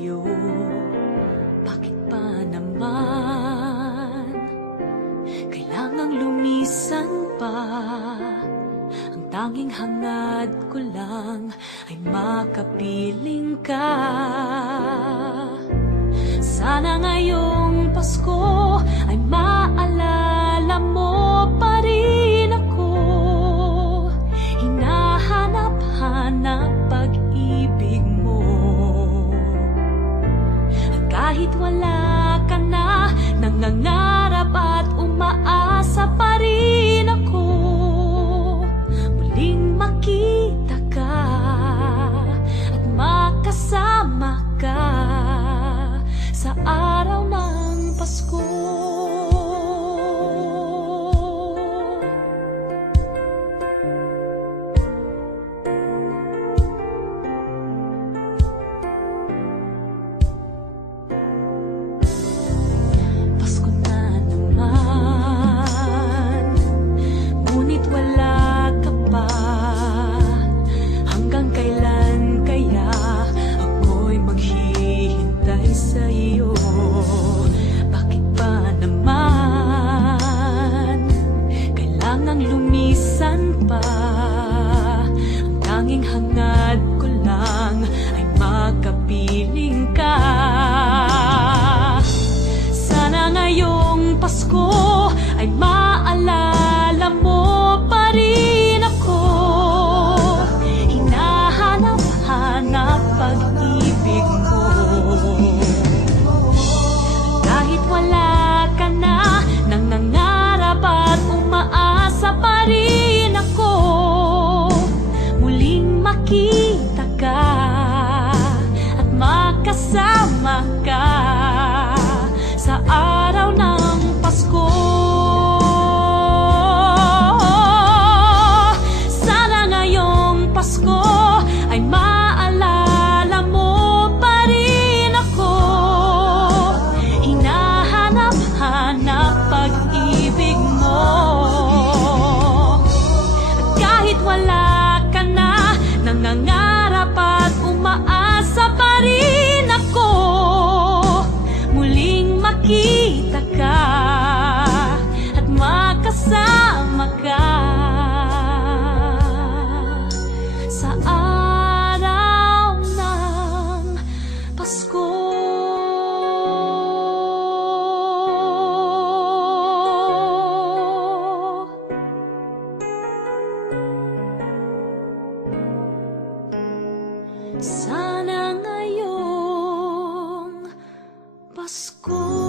sa'yo. Bakit pa naman kailangang lumisan pa? Ang tanging hangad ko lang ay makapiling ka. Sana ngayong Pasko ay maalala mo pa rin ako. Hinahanap-hanap pag-ibig mo. At kahit wala ka na, nangangarap at umaasa pa rin ako. Muling makita ka at makasama ka sa araw ng Pasko. Pasko na naman, ngunit wala ka pa. Hanggang kailan kaya ako'y maghihintay sa iyo? Bakit ba naman kailangang lumisan pa? Ang tanging hangad ko lang ay makapiling ka. Sana ngayong Pasko ay maalala mo pa rin ako. Hinahanap-hanap pag-ibig mo. Kahit wala ka na, nangangarap at umaasa pa rin ako. Muling makita ka at makasama ka sa araw ng Pasko. Sana ngayong Pasko ay maalala mo pa rin ako. Hinahanap-hanap pag-ibig mo. At kahit wala ka na, nangangarap at umaasa pa rin ako. Muling makita ka at makasama ka sa araw ng Pasko. Sana ngayong Pasko